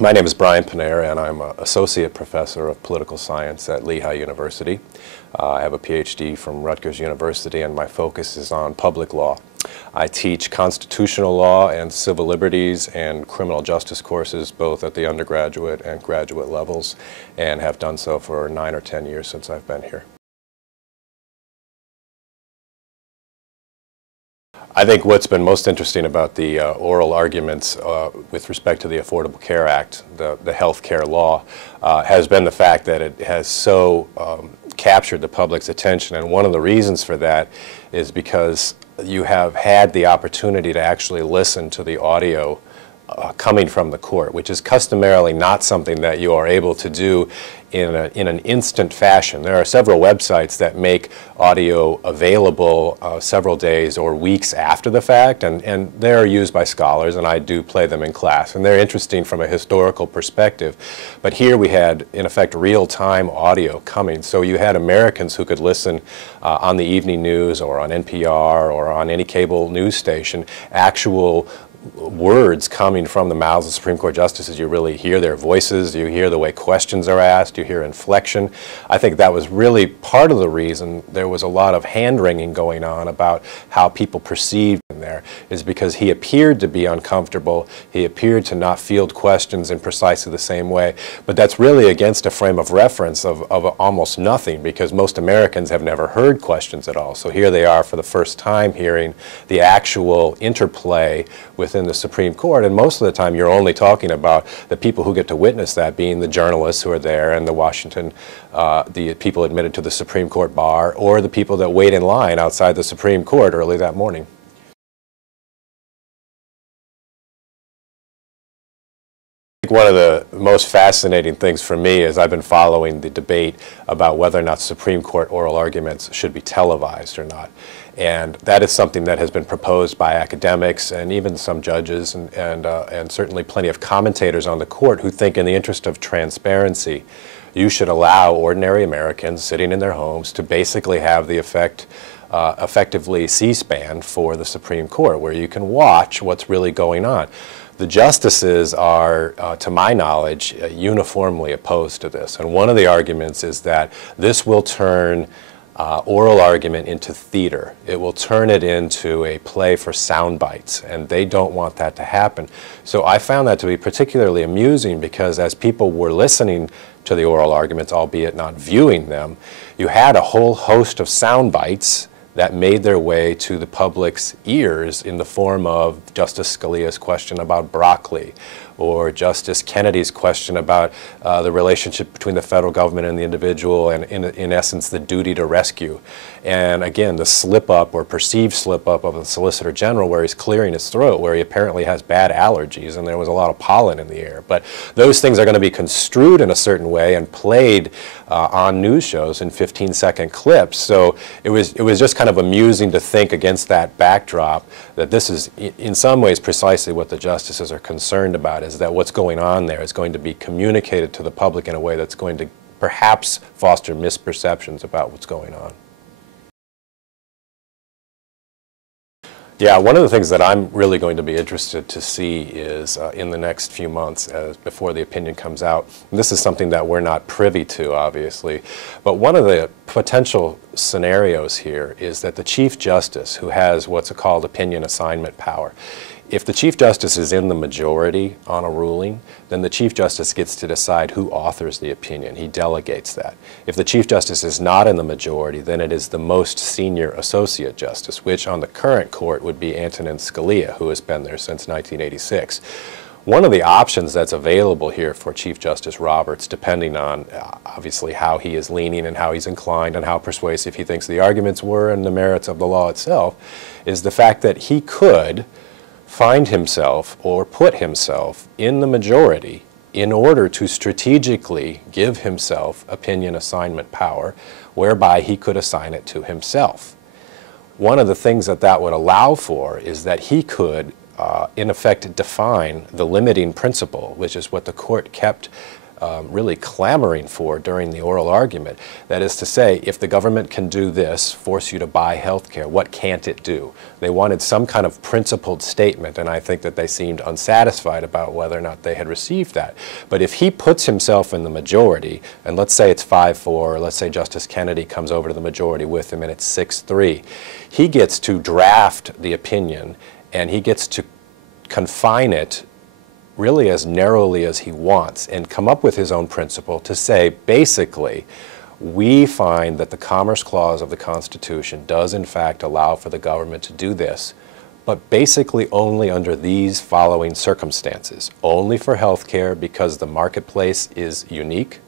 My name is Brian Pinaire, and I'm an associate professor of political science at Lehigh University. I have a PhD from Rutgers University, and my focus is on public law. I teach constitutional law and civil liberties and criminal justice courses both at the undergraduate and graduate levels, and have done so for 9 or 10 years since I've been here. I think what's been most interesting about the oral arguments with respect to the Affordable Care Act, the health care law, has been the fact that it has so captured the public's attention. And one of the reasons for that is because you have had the opportunity to actually listen to the audio coming from the court, which is customarily not something that you are able to do in an instant fashion. There are several websites that make audio available several days or weeks after the fact, and they're used by scholars, and I do play them in class, and they're interesting from a historical perspective. But here we had, in effect, real-time audio coming, so you had Americans who could listen on the evening news or on NPR or on any cable news station, actual words coming from the mouths of Supreme Court justices. You really hear their voices, you hear the way questions are asked, you hear inflection. I think that was really part of the reason there was a lot of hand-wringing going on about how people perceived him there, is because he appeared to be uncomfortable, he appeared to not field questions in precisely the same way, but that's really against a frame of reference of almost nothing, because most Americans have never heard questions at all. So here they are for the first time hearing the actual interplay within the Supreme Court, and most of the time you're only talking about the people who get to witness that being the journalists who are there and the the people admitted to the Supreme Court bar, or the people that wait in line outside the Supreme Court early that morning. One of the most fascinating things for me is I've been following the debate about whether or not Supreme Court oral arguments should be televised or not. And that is something that has been proposed by academics and even some judges and certainly plenty of commentators on the court who think in the interest of transparency, you should allow ordinary Americans sitting in their homes to basically have the effectively C-SPAN for the Supreme Court, where you can watch what's really going on. The justices are, to my knowledge, uniformly opposed to this. And one of the arguments is that this will turn oral argument into theater. It will turn it into a play for sound bites, and they don't want that to happen. So I found that to be particularly amusing, because as people were listening to the oral arguments, albeit not viewing them, you had a whole host of sound bites that made their way to the public's ears in the form of Justice Scalia's question about broccoli, or Justice Kennedy's question about the relationship between the federal government and the individual, and in essence the duty to rescue. And again, the slip-up or perceived slip-up of the Solicitor General, where he's clearing his throat, where he apparently has bad allergies and there was a lot of pollen in the air. But those things are going to be construed in a certain way and played on news shows in 15-second clips. So it was just kind of amusing to think against that backdrop that this is in some ways precisely what the justices are concerned about, is that what's going on there is going to be communicated to the public in a way that's going to perhaps foster misperceptions about what's going on. Yeah, one of the things that I'm really going to be interested to see is in the next few months, before the opinion comes out, and this is something that we're not privy to, obviously, but one of the potential scenarios here is that the Chief Justice, who has what's called opinion assignment power, if the Chief Justice is in the majority on a ruling, then the Chief Justice gets to decide who authors the opinion. He delegates that. If the Chief Justice is not in the majority, then it is the most senior Associate Justice, which on the current court would be Antonin Scalia, who has been there since 1986. One of the options that's available here for Chief Justice Roberts, depending on obviously how he is leaning and how he's inclined and how persuasive he thinks the arguments were and the merits of the law itself, is the fact that he could find himself or put himself in the majority in order to strategically give himself opinion assignment power, whereby he could assign it to himself. One of the things that that would allow for is that he could, in effect, define the limiting principle, which is what the court kept really clamoring for during the oral argument. That is to say, if the government can do this, force you to buy health care, what can't it do? They wanted some kind of principled statement, and I think that they seemed unsatisfied about whether or not they had received that. But if he puts himself in the majority, and let's say it's 5-4, or let's say Justice Kennedy comes over to the majority with him and it's 6-3, he gets to draft the opinion and he gets to confine it really as narrowly as he wants and come up with his own principle to say, basically, we find that the Commerce Clause of the Constitution does in fact allow for the government to do this, but basically only under these following circumstances. Only for health care because the marketplace is unique,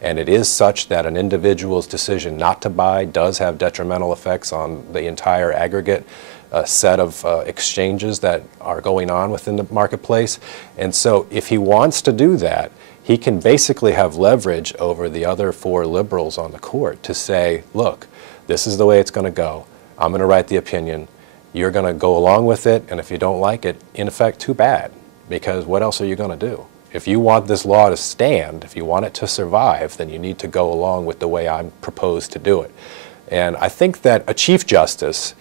and it is such that an individual's decision not to buy does have detrimental effects on the entire aggregate set of exchanges that are going on within the marketplace. And so if he wants to do that, he can basically have leverage over the other 4 liberals on the court to say, look, this is the way it's going to go. I'm going to write the opinion. You're going to go along with it, and if you don't like it, in effect, too bad, because what else are you going to do? If you want this law to stand, if you want it to survive, then you need to go along with the way I'm proposed to do it. And I think that a Chief Justice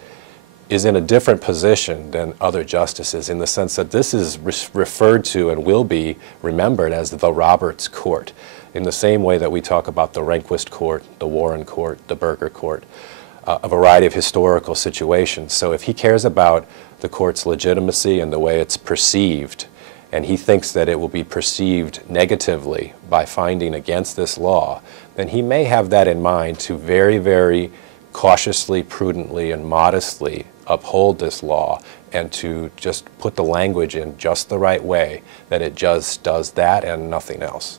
is in a different position than other justices in the sense that this is referred to and will be remembered as the Roberts Court, in the same way that we talk about the Rehnquist Court, the Warren Court, the Burger Court, a variety of historical situations. So if he cares about the court's legitimacy and the way it's perceived, and he thinks that it will be perceived negatively by finding against this law, then he may have that in mind to very, very cautiously, prudently, and modestly uphold this law and to just put the language in just the right way that it just does that and nothing else.